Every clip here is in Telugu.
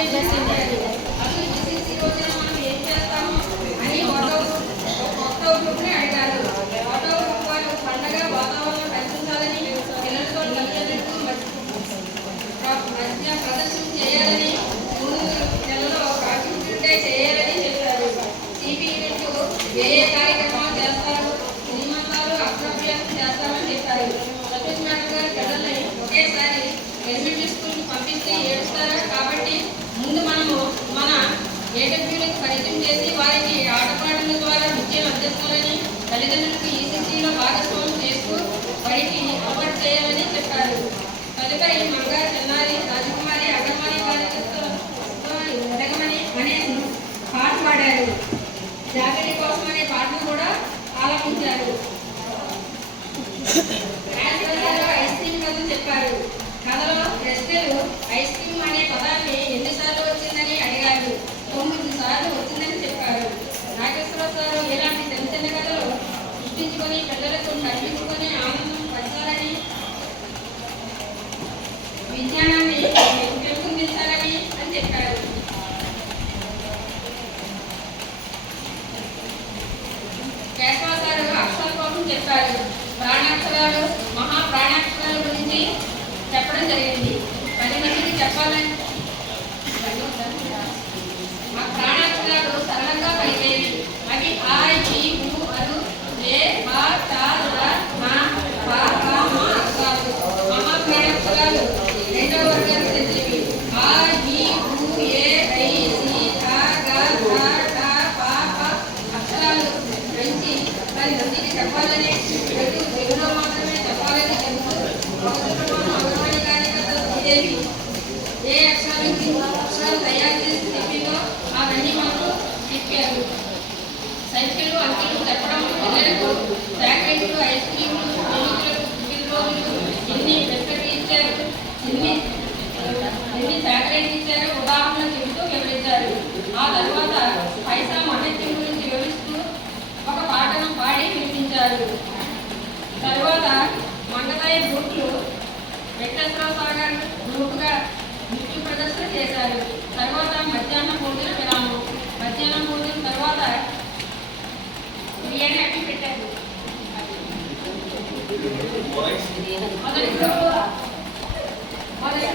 అసలు ఈసీసీ రోజున మనం ఏం చేస్తాము అని కొత్త గ్రూప్ని అడిగారు. కొత్త గ్రూప్ వాళ్ళు పండగ వాతావరణం పెంచాలని పిల్లలతో తల్లిదండ్రులకు మధ్య ప్రదర్శన చేయాలని 3 నెలల్లో యాక్టివిటీ చేయాలని చెప్పారు. సిపి ఈవెంట్ ఏ కార్యక్రమాలు చేస్తారు, సినిమాలు అభ్యాసం చేస్తామని చెప్పారు. సతీష్ మేడం గారు పిల్లల్ని ఒకేసారి ఎలిమెంటరీ స్కూల్కి పంపిస్తే ఏడుస్తారా, కాబట్టి ముందు మనము మన ఏడబ్ల్యూలకు పరిచయం చేసి వారికి ఆటపాటల ద్వారా విద్యను అందిస్తారని తల్లిదండ్రులకు ఈసీసీలో భాగస్వామ్యం చేస్తూ వారికి అలవాటు చేయాలని చెప్పారు. తదుపరి మంగారు చెన్నారి రాజకుమారి అగమాని గారితో ఎదగమని అనే పాట పాడారు. జాగరి కోసం అనే పాటను కూడా ఆలపించారు. ఐస్ క్రీమ్ కథ చెప్పారు. కథలో ప్రశ్నలు ఐస్ క్రీమ్ అనే పదాన్ని ఎన్నిసార్లు వచ్చిందని అడిగారు. 9 సార్లు వచ్చిందని చెప్పారు. నాగేశ్వరరావు సారు ఇలాంటి చిన్న చిన్న కథలు సృష్టించుకొని పిల్లలకు కల్పించుకొని ఆనందం పంచాలని, విజ్ఞానాన్ని పెంపొందించాలని అని చెప్పారు. కేశవ సారు అక్షరాల కోసం చెప్పారు. ప్రాణాక్షరాలు, మహాప్రాణాక్షరాల గురించి చెప్పడం జరిగింది. 10 మందికి చెప్పాలని ఆ ప్రాణాక్షరాలు సరళంగా పలికేవి. అవి ఆ, ఈ, ఊ, అను, ఏ, బా, తా, ర, మా, పా, పా, మా అక్షరాలు. మహాప్రాణాక్షరాలు 2వ వర్గానికి చెందినవి. ఆ, ఈ, ఊ, ఏ, ఐ, సి, కా, గా, ఠా, టా, పా, పా అక్షరాలు గురించి 10 మందికి చెప్పాలని, తెలుగులో మాత్రమే చెప్పాలని చెబుతూ అగమాని కార్యకర్తలు శ్రీదేవి ఏ అక్షరాలు తయారు చేసి చెప్పిందో అవన్నీ మనకు చెప్పారు. సైకిళ్ళు అంకెలు చెప్పడం, పిల్లలకు ప్యాకెట్లు, ఐస్ క్రీములు, పుట్టినరోజులు ఎన్ని బిస్కెట్లు ఇచ్చారు, ఎన్ని ప్యాకెట్లు ఇచ్చారో ఉదాహరణ చెబుతూ వివరించారు. ఆ తర్వాత పైసా మహత్యం గురించి వివరిస్తూ ఒక పాటను పాడి వినిపించారు. తరువాత మంగతాయి బూట్లు వెంకటేశ్వరరావు సాగర్ గ్రూపుగా నృత్య ప్రదర్శన చేశారు. తర్వాత మధ్యాహ్నం భోజన విరామం. మధ్యాహ్నం భోజనం తర్వాత బిర్యానీ అట్టి పెట్టారు. మొదటి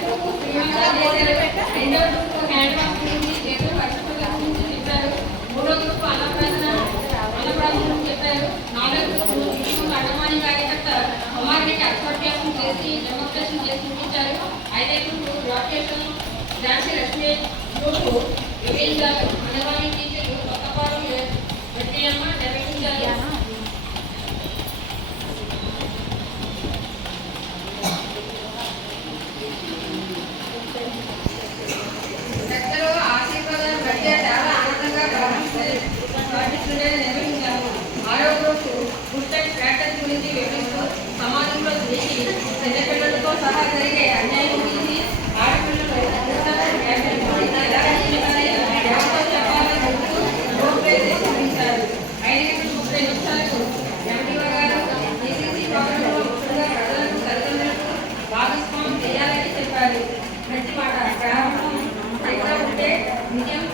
గ్రూపు శ్రీమంగా చేశారు. 2వ గ్రూపు హ్యాండ్ వాష్ గురించి, చేతులు పరిశుభ్రత గురించి చెప్పారు. 3వ గ్రూపు అన్నప్రాసన గురించి చెప్పారు. 4వ గ్రూపు అగమాని కార్యకర్త కుమారుడికి అక్షరాభ్యాసం చేసి డెమోన్స్ట్రేషన్ చేసి చూపించారు. 5వ group graduation Jhansi Lakshmi group వివేంద్రాలు అంగన్వాడీ టీచర్లు కొత్తపాలెం వెంకయ్యమ్మ నిర్వహించారు. దగ్గరలో ఆశీర్వాదాలు మధ్య చాలా ఆనందంగా నిర్వహించారు. 6వ గ్రూపు గుడ్ ప్రాక్టీస్ గురించి వివరిస్తూ సమాజంలో చేసి చిన్నపిల్లలతో సహా జరిగే అన్యాయం గురించి, ఆడపిల్లలు ఎవరితో చెప్పాలని చెబుతూ గ్రూప్ ప్రైజెస్ అందించారు. 5 గంటల 30 నిమిషాలకు ఎంపీఓ గారు ఈసీసీ భవనంలో ముఖ్యంగా ప్రజలకు తల్లిదండ్రులకు భాగస్వామ్యం చేయాలని చెప్పారు. ప్రతి మాట గ్రామం ఉంటే విజయం